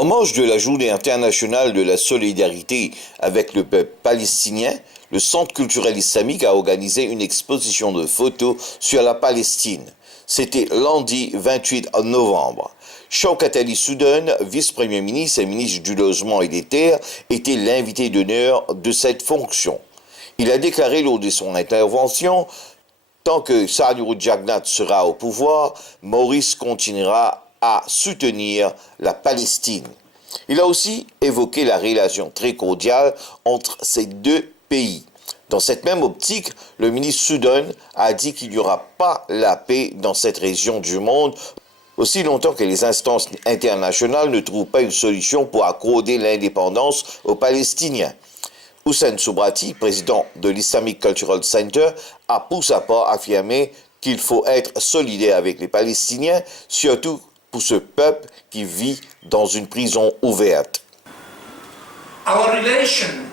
En marge de la Journée internationale de la solidarité avec le peuple palestinien, le Centre culturel islamique a organisé une exposition de photos sur la Palestine. C'était lundi 28 novembre. Shaukat Ali Soudan, vice-premier ministre et ministre du Logement et des Terres, était l'invité d'honneur de cette fonction. Il a déclaré lors de son intervention: tant que Saad Jagnat sera au pouvoir, Maurice continuera à soutenir la Palestine. Il a aussi évoqué la relation très cordiale entre ces deux pays. Dans cette même optique, le ministre Soudan a dit qu'il n'y aura pas la paix dans cette région du monde aussi longtemps que les instances internationales ne trouvent pas une solution pour accorder l'indépendance aux Palestiniens. Hussein Soubrati, président de l'Islamic Cultural Center, a pour sa part affirmé qu'il faut être solidaire avec les Palestiniens, surtout pour ce peuple qui vit dans une prison ouverte. Our relations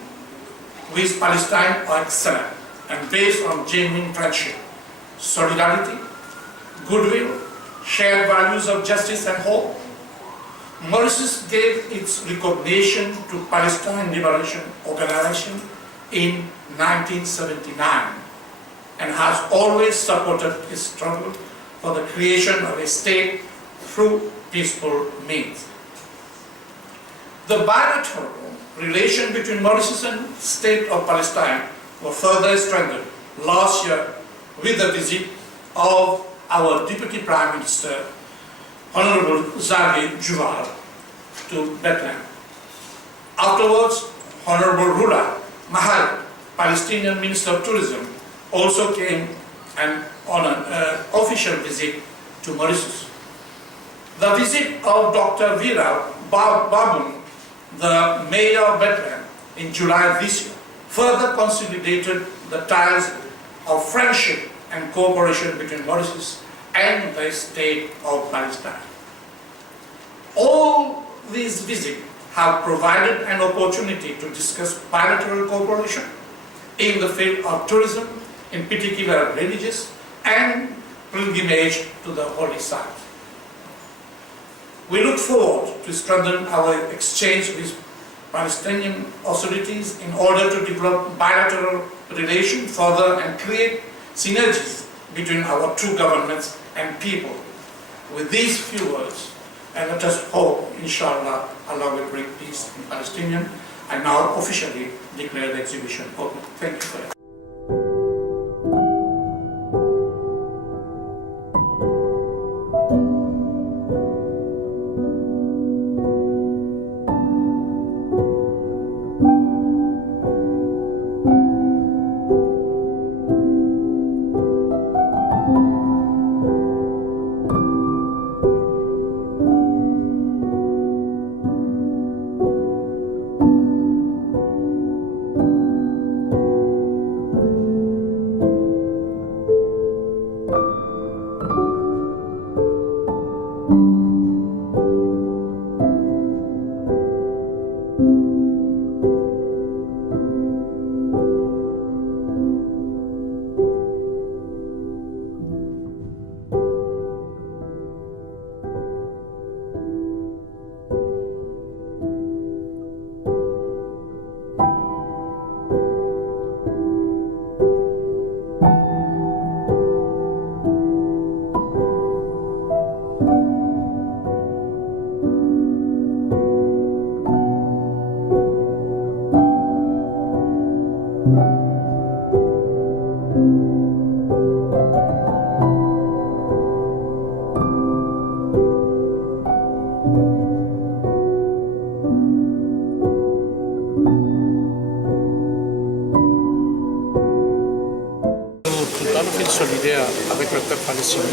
with Palestine are excellent and based on genuine friendship, solidarity, goodwill, shared values of justice and hope. Mauritius gave its recognition to Palestine Liberation Organization in 1979 and has always supported its struggle for the creation of a state through peaceful means. The bilateral relation between Mauritius and the State of Palestine were further strengthened last year with the visit of our Deputy Prime Minister, Honorable Zaghi Juval, to Bethlehem. Afterwards, Honorable Rula Mahal, Palestinian Minister of Tourism, also came on an official visit to Mauritius. The visit of Dr. Veera Babun, the Mayor of Bethlehem, in July this year, further consolidated the ties of friendship and cooperation between Mauritius and the State of Palestine. All these visits have provided an opportunity to discuss bilateral cooperation in the field of tourism, in particular religious, and pilgrimage to the holy site. We look forward to strengthen our exchange with Palestinian authorities in order to develop bilateral relations further and create synergies between our two governments and people. With these few words, and let us hope, inshallah, Allah will bring peace in Palestinian. I now officially declare the exhibition open. Thank you for that. Solidaire avec le peuple palestinien.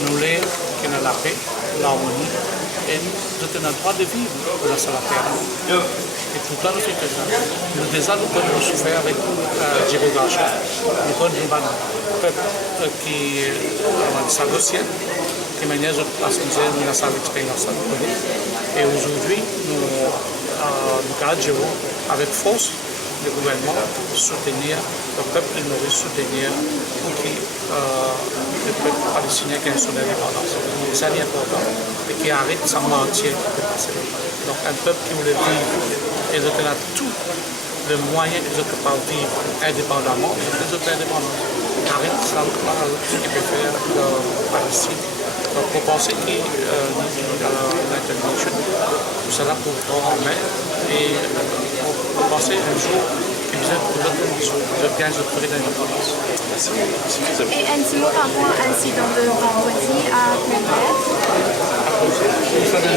Nous voulons qu'il y ait la paix, l'harmonie et nous avons le droit de vivre dans la terre. Et tout le fait que nous déjà nous avons souffert avec dérogation. Nous avons un peuple qui s'adossiait, qui mène aux passages, nous avons l'expérience. Et aujourd'hui, nous avons avec force le gouvernement soutenir, le peuple du Maurice soutenir pour que le peuple palestinien gagne son indépendance. C'est important. Et qui arrête sa mort entière de passer. Donc un peuple qui voulait vivre, et ils ont tous les moyens qu'ils ont pas vivre indépendamment, ils ont indépendants. Arrête ça, ce qu'il peut faire la Palestine. Donc pour penser que l'intervention, tout cela pour prendre en main et pour penser un jour qu'ils ont l'autorisation de bien se trouver dans l'indépendance. Et un petit mot par rapport à l'incident de vendredi à Québec. Nous sommes